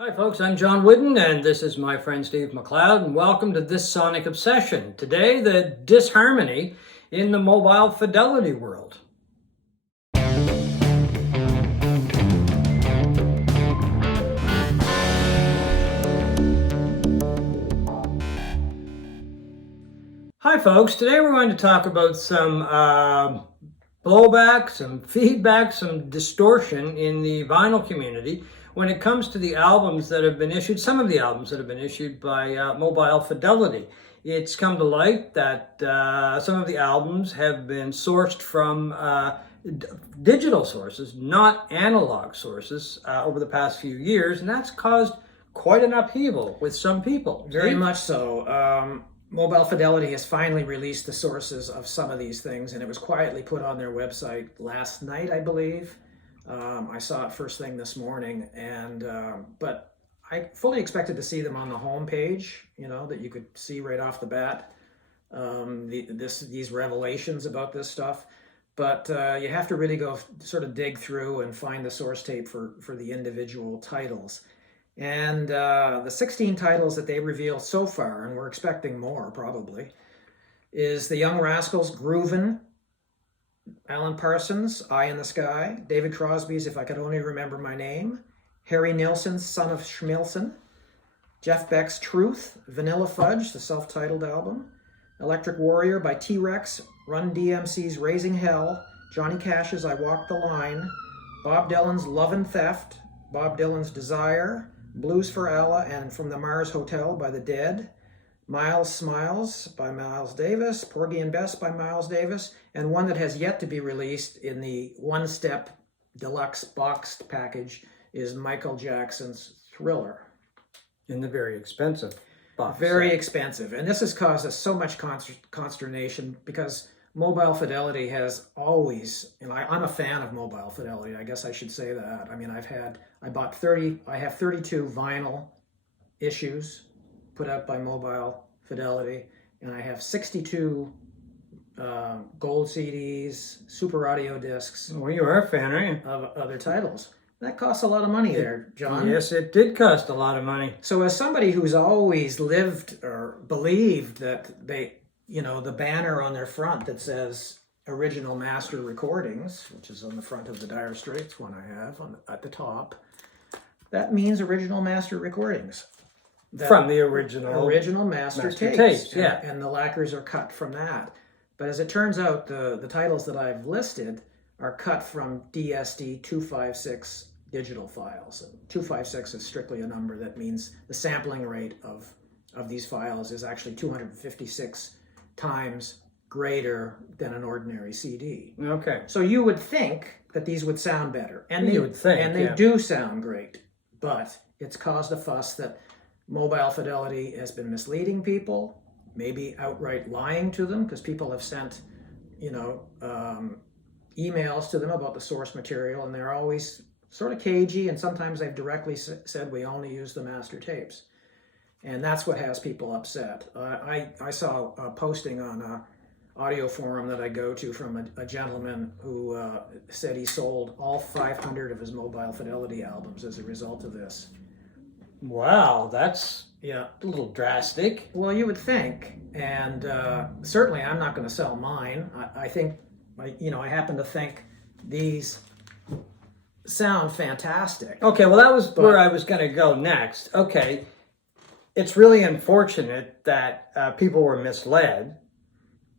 Hi folks, I'm John Whidden and this is my friend Steve McLeod, and welcome to This Sonic Obsession. Today, the disharmony in the mobile fidelity world. Hi folks, today we're going to talk about some blowback, some feedback, some distortion in the vinyl community when it comes to the albums that have been issued, some of the albums that have been issued by Mobile Fidelity. It's come to light that some of the albums have been sourced from digital sources, not analog sources, over the past few years, and that's caused quite an upheaval with some people. Very much so. Mobile Fidelity has finally released the sources of some of these things, and it was quietly put on their website last night, I believe. I saw it first thing this morning, but I fully expected to see them on the home page, that you could see right off the bat, these revelations about this stuff. But you have to really go sort of dig through and find the source tape for the individual titles. And the 16 titles that they revealed so far, and we're expecting more probably, is the Young Rascals' Groovin', Alan Parsons' Eye in the Sky, David Crosby's If I Could Only Remember My Name, Harry Nilsson's Son of Schmilson, Jeff Beck's Truth, Vanilla Fudge, the self-titled album, Electric Warrior by T-Rex, Run DMC's Raising Hell, Johnny Cash's I Walk the Line, Bob Dylan's Love and Theft, Bob Dylan's Desire, Blues for Allah and From the Mars Hotel by The Dead, Miles Smiles by Miles Davis, Porgy and Bess by Miles Davis, and one that has yet to be released in the one-step deluxe boxed package is Michael Jackson's Thriller. In the very expensive box. Very expensive. And this has caused us so much consternation because Mobile Fidelity has always, I'm a fan of Mobile Fidelity. I guess I should say that. I mean, I have 32 vinyl issues put out by Mobile Fidelity, and I have 62 gold CDs, super audio discs. Well, you are a fan, aren't you? Of other titles. That costs a lot of money there, John. Yes, it did cost a lot of money. So as somebody who's always lived or believed that the banner on their front that says Original Master Recordings, which is on the front of the Dire Straits one I have at the top, that means Original Master Recordings. From the original master tapes, yeah. And the lacquers are cut from that. But as it turns out, the titles that I've listed are cut from DSD 256 digital files. 256 is strictly a number that means the sampling rate of these files is actually 256 times greater than an ordinary CD. Okay. So you would think that these would sound better. And you would think, and they do sound great. But it's caused a fuss that Mobile Fidelity has been misleading people, maybe outright lying to them, because people have sent, emails to them about the source material, and they're always sort of cagey, and sometimes they've directly said we only use the master tapes. And that's what has people upset. I saw a posting on an audio forum that I go to from a gentleman who said he sold all 500 of his Mobile Fidelity albums as a result of this. Wow, that's a little drastic. Well, you would think, and certainly I'm not going to sell mine. I think, I happen to think these sound fantastic. Okay, well, that was where I was going to go next. Okay, it's really unfortunate that people were misled.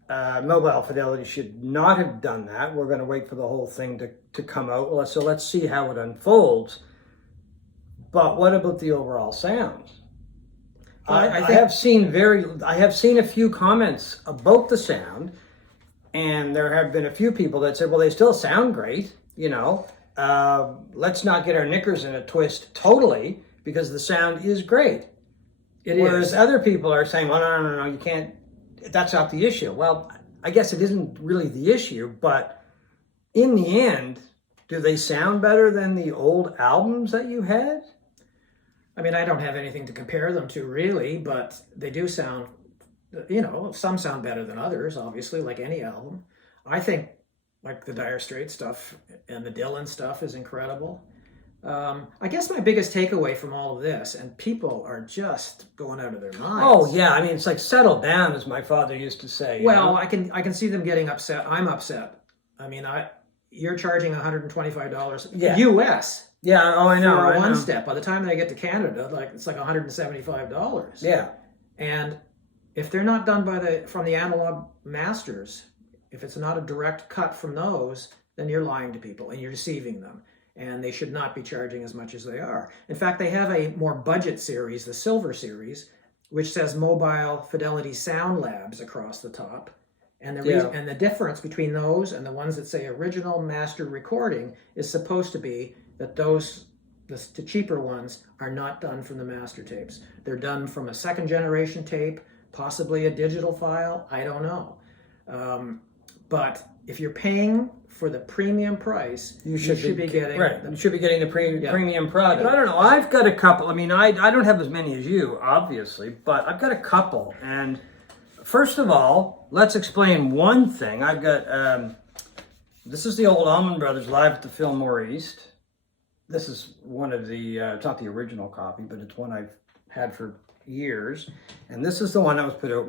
Mobile Fidelity should not have done that. We're going to wait for the whole thing to come out. So let's see how it unfolds. But what about the overall sounds? I have seen a few comments about the sound, and there have been a few people that said, well, they still sound great, let's not get our knickers in a twist totally, because the sound is great. Whereas other people are saying, well, no, you can't, that's not the issue. Well, I guess it isn't really the issue, but in the end, do they sound better than the old albums that you had? I mean, I don't have anything to compare them to really, but they do sound, some sound better than others, obviously, like any album. I think like the Dire Straits stuff and the Dylan stuff is incredible. I guess my biggest takeaway from all of this, and people are just going out of their minds. Oh yeah, I mean it's like settle down, as my father used to say. Well, I can see them getting upset. I'm upset. I mean, you're charging $125 Yeah. US. Yeah, oh I know. For I one know. step. By the time they get to Canada, it's like $175. Yeah. And if they're not done from the analog masters, if it's not a direct cut from those, then you're lying to people and you're deceiving them. And they should not be charging as much as they are. In fact, they have a more budget series, the Silver Series, which says Mobile Fidelity Sound Labs across the top. And the difference between those and the ones that say original master recording is supposed to be that the cheaper ones are not done from the master tapes. They're done from a second generation tape, possibly a digital file. I don't know. But if you're paying for the premium price, you should be getting you should be getting the premium product. I don't know. I've got a couple. I mean, I don't have as many as you, obviously, but I've got a couple. And first of all, let's explain one thing. I've got this is the old Allman Brothers Live at the Fillmore East. This is one of the. It's not the original copy, but it's one I've had for years. And this is the one that was put out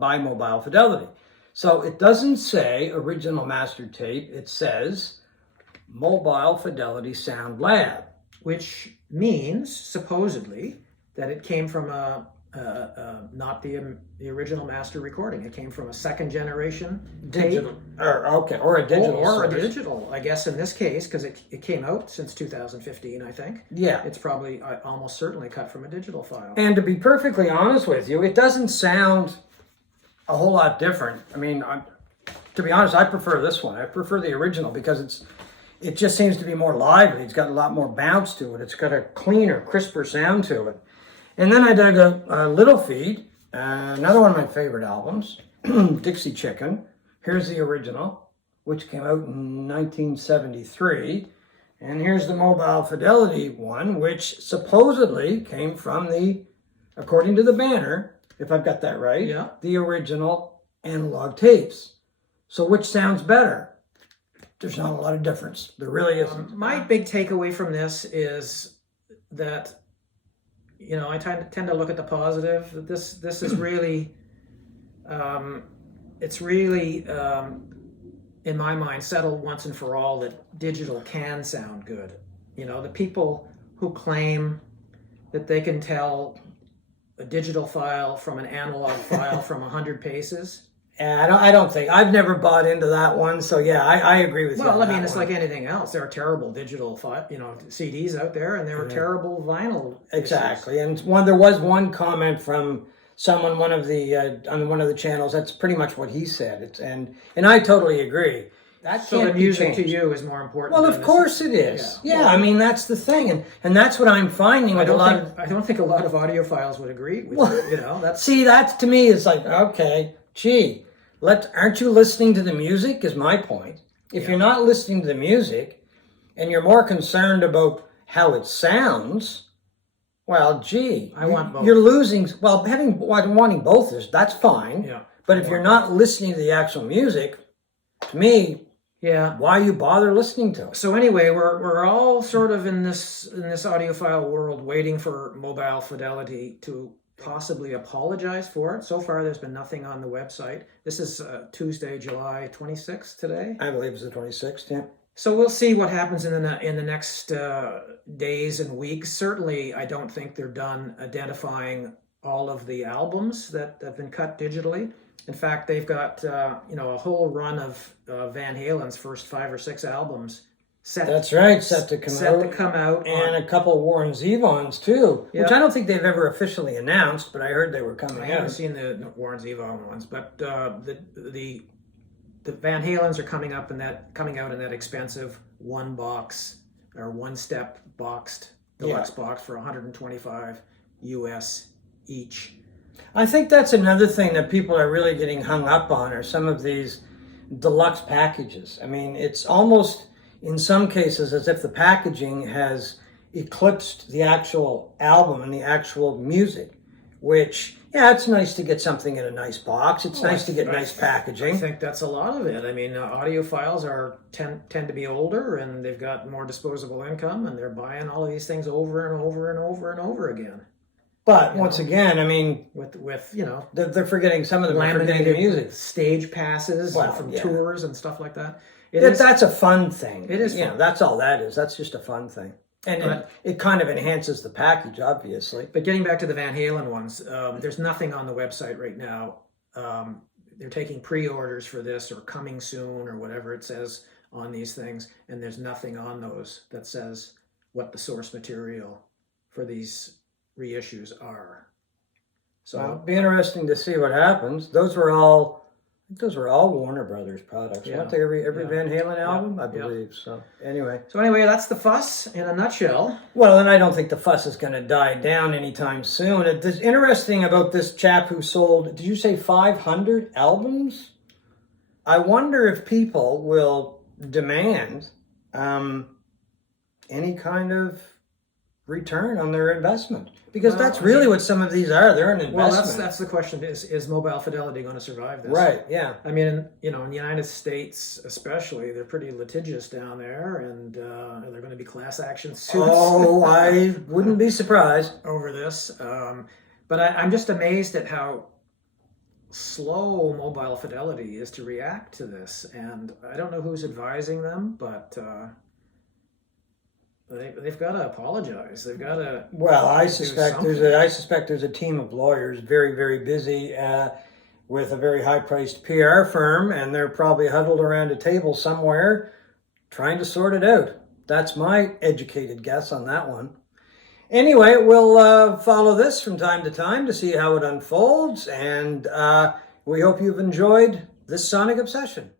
by Mobile Fidelity. So it doesn't say original master tape, it says Mobile Fidelity Sound Lab. Which means, supposedly, that it came from not the original master recording. It came from a second generation Digital, tape. or a digital. Or a source. digital, I guess in this case, because it came out since 2015, I think. Yeah. It's probably almost certainly cut from a digital file. And to be perfectly honest with you, it doesn't sound a whole lot different. I mean, to be honest, I prefer this one. I prefer the original because it just seems to be more lively. It's got a lot more bounce to it. It's got a cleaner, crisper sound to it. And then I dug a Little Feat, another one of my favorite albums, Dixie Chicken. Here's the original, which came out in 1973. And here's the Mobile Fidelity one, which supposedly came from according to the banner, if I've got that right, Yeah. the original analog tapes. So which sounds better? There's not a lot of difference. There really isn't. My big takeaway from this is that, I tend to look at the positive. That this is really, it's really, in my mind, settled once and for all that digital can sound good. The people who claim that they can tell a digital file from an analog file from 100 paces. And I don't think, I've never bought into that one. So yeah, I agree with you. Well, on I mean, that it's one. like anything else. There are terrible digital CDs out there, and there are terrible vinyl. Exactly. And there was one comment from someone, on one of the channels. That's pretty much what he said. And I totally agree. So the music to you is more important. Well, than of course it is. Yeah, I mean that's the thing, and that's what I'm finding with I don't think a lot of audiophiles would agree with you. That's See, that's to me is like, okay, gee, aren't you listening to the music? Is my point. If you're not listening to the music, and you're more concerned about how it sounds, well, gee, I want both. You're losing. Well, wanting both that's fine. Yeah. But if you're not listening to the actual music, to me. Yeah. Why you bother listening to it? So anyway, we're all sort of in this audiophile world waiting for Mobile Fidelity to possibly apologize for it. So far, there's been nothing on the website. This is Tuesday, July 26th today. I believe it's the 26th. Yeah. So we'll see what happens in the next days and weeks. Certainly, I don't think they're done identifying all of the albums that have been cut digitally. In fact, they've got a whole run of Van Halen's first 5 or 6 albums set. That's right, set to come out, and a couple Warren Zevons too, which I don't think they've ever officially announced, but I heard they were coming out. I haven't seen the Warren Zevon ones, but the Van Halens are coming out in that expensive one step boxed deluxe box for $125 US each. I think that's another thing that people are really getting hung up on are some of these deluxe packages. I mean, it's almost in some cases as if the packaging has eclipsed the actual album and the actual music. which, yeah, it's nice to get something in a nice box. It's nice to get nice I packaging. think that's a lot of it. I mean, audiophiles tend to be older, and they've got more disposable income, and they're buying all of these things over and over and over and over again. But once again, I mean, With they're forgetting, some of them are forgetting the music. stage passes from yeah. tours and stuff like that. That's a fun thing. It is fun. That's all that is. That's just a fun thing. And it kind of enhances the package, obviously. But getting back to the Van Halen ones, there's nothing on the website right now. They're taking pre-orders for this or coming soon or whatever it says on these things, and there's nothing on those that says what the source material for these reissues are. So it'll be interesting to see what happens. Those were all Warner Brothers products, weren't they? Every Van Halen album, I believe. So anyway, that's the fuss in a nutshell. Well, and I don't think the fuss is going to die down anytime soon. It's interesting about this chap who sold, did you say 500 albums? I wonder if people will demand any kind of return on their investment, because that's really what some of these are. They're an investment. Well, that's the question: is Mobile Fidelity going to survive this? Right. Yeah. I mean, in the United States, especially, they're pretty litigious down there, and they're going to be class action suits. Oh, I wouldn't be surprised over this. But I'm just amazed at how slow Mobile Fidelity is to react to this, and I don't know who's advising them, but. They've got to apologize. They've got to. Well, I suspect there's a team of lawyers very, very busy with a very high-priced PR firm, and they're probably huddled around a table somewhere trying to sort it out. That's my educated guess on that one. Anyway, we'll follow this from time to time to see how it unfolds, and we hope you've enjoyed this Sonic Obsession.